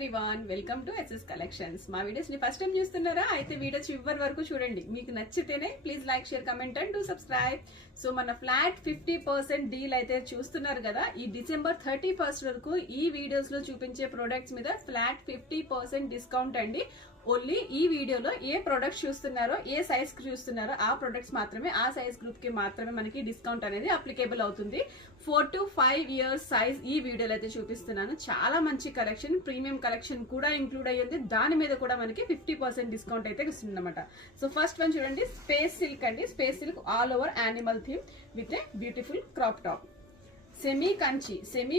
Everyone, welcome to SS collections. మా videos ని first time చూస్తున్నారా? అయితే వీడియో చివరి వరకు చూడండి. మీకు నచ్చితేనే please like, share, comment and do subscribe. So మన ఫ్లాట్ 50% డీల్ అయితే చూస్తున్నారు కదా. ఈ డిసెంబర్ 31st వరకు ఈ వీడియోస్ లో చూపించే ప్రొడక్ట్స్ మీద ఫ్లాట్ 50% డిస్కౌంట్ అండి. ఓన్లీ ఈ వీడియోలో ఏ ప్రొడక్ట్స్ చూస్తున్నారో, ఏ సైజ్ చూస్తున్నారో ఆ ప్రొడక్ట్స్ మాత్రమే, ఆ సైజ్ గ్రూప్ కి మాత్రమే మనకి డిస్కౌంట్ అనేది అప్లికేబుల్ అవుతుంది. 4 to 5 years సైజ్ ఈ వీడియోలో అయితే చూపిస్తున్నాను. చాలా మంచి కలెక్షన్, ప్రీమియం కలెక్షన్ కూడా ఇంక్లూడ్ అయ్యింది. దాని మీద కూడా మనకి 50% డిస్కౌంట్ అయితే ఇస్తుంది అనమాట. సో ఫస్ట్ వన్ చూడండి, స్పేస్ సిల్క్ అండి. Space silk all over animal theme with a beautiful crop top. Semi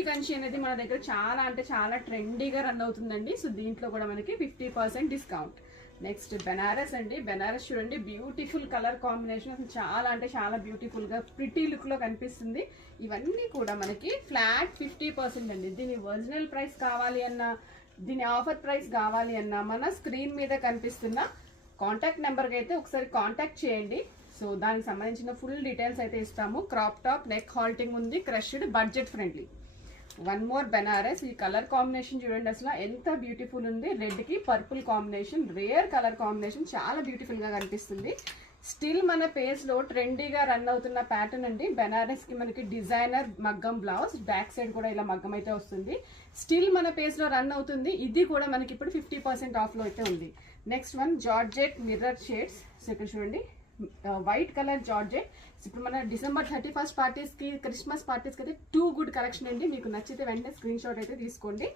Kanchi అనేది మన దగ్గర చాలా అంటే చాలా ట్రెండీగా రన్ అవుతుందండి. సో దీంట్లో కూడా మనకి 50% డిస్కౌంట్. నెక్స్ట్ బెనారస్ అండి. బెనారస్ చూడండి, బ్యూటిఫుల్ కలర్ కాంబినేషన్, అసలు చాలా అంటే చాలా బ్యూటిఫుల్ గా ప్రిటీ లుక్ లో కనిపిస్తుంది. ఇవన్నీ కూడా మనకి ఫ్లాట్ 50% అండి. దీని ఒరిజినల్ ప్రైస్ కావాలి అన్నా, దీని ఆఫర్ ప్రైస్ కావాలి అన్నా మన స్క్రీన్ మీద కనిపిస్తున్న కాంటాక్ట్ నెంబర్కి అయితే ఒకసారి కాంటాక్ట్ చేయండి. సో దానికి సంబంధించిన ఫుల్ డీటెయిల్స్ అయితే ఇస్తాము. క్రాప్ టాప్, నెక్ హాల్టింగ్ ఉంది, crushed, budget friendly. One more Banaras. ఈ కలర్ కాంబినేషన్ చూడండి, అసలు ఎంత బ్యూటిఫుల్ ఉంది. రెడ్ కి purple combination, rare colour combination, చాలా బ్యూటిఫుల్ గా కనిపిస్తుంది. స్టిల్ మన పేజ్ లో ట్రెండీగా రన్ అవుతున్న ప్యాటర్న్ అండి. బెనారస్ కి మనకి డిజైనర్ మగ్గం బ్లౌజ్, బ్యాక్ సైడ్ కూడా ఇలా మగ్గం అయితే వస్తుంది. స్టిల్ మన పేజ్ లో రన్ అవుతుంది. ఇది కూడా మనకి ఇప్పుడు 50% ఆఫ్ లో అయితే ఉంది. Next one georgette mirror shades. So ఇక్కడ చూడండి, వైట్ కలర్ జార్జెట్. ఇప్పుడు మన డిసెంబర్ 31st పార్టీస్ కి, క్రిస్మస్ పార్టీస్ కి అయితే టూ గుడ్ కలెక్షన్ అండి. మీకు నచ్చితే వెంటనే స్క్రీన్ షాట్ అయితే తీసుకోండి.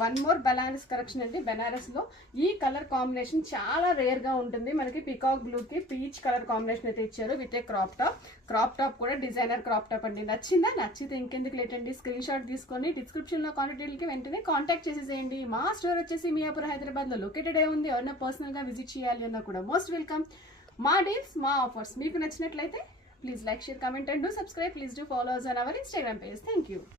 వన్ మోర్ బెనారస్ కలెక్షన్ అండి. బెనారస్ లో ఈ కలర్ కాంబినేషన్ చాలా రేర్ గా ఉంటుంది. మనకి పికాక్ బ్లూ కి పీచ్ కలర్ కాంబినేషన్ అయితే ఇచ్చారు with a crop top. Crop top కూడా డిజైనర్ క్రాప్ టాప్ అండి. నచ్చిందా? నచ్చితే ఇంకెందుకు లేట్ అండి, స్క్రీన్ షాట్ తీసుకొని డిస్క్రిప్షన్ లో కాంటాక్ట్ కి వెంటనే కాంటాక్ట్ చేసేసేయండి. మా స్టోర్ వచ్చేసి మియాపూర్, హైదరాబాద్ లో లొకేటెడ్ అయి ఉంది. ఎవరైనా పర్సనల్ గా విజిట్ చేయాలి అన్నా కూడా మోస్ట్ వెల్కమ్. మా డీల్స్, మా ఆఫర్స్ మీకు నచ్చినట్లయితే please like, share, comment and do subscribe. Please do follow us on our Instagram page. Thank you.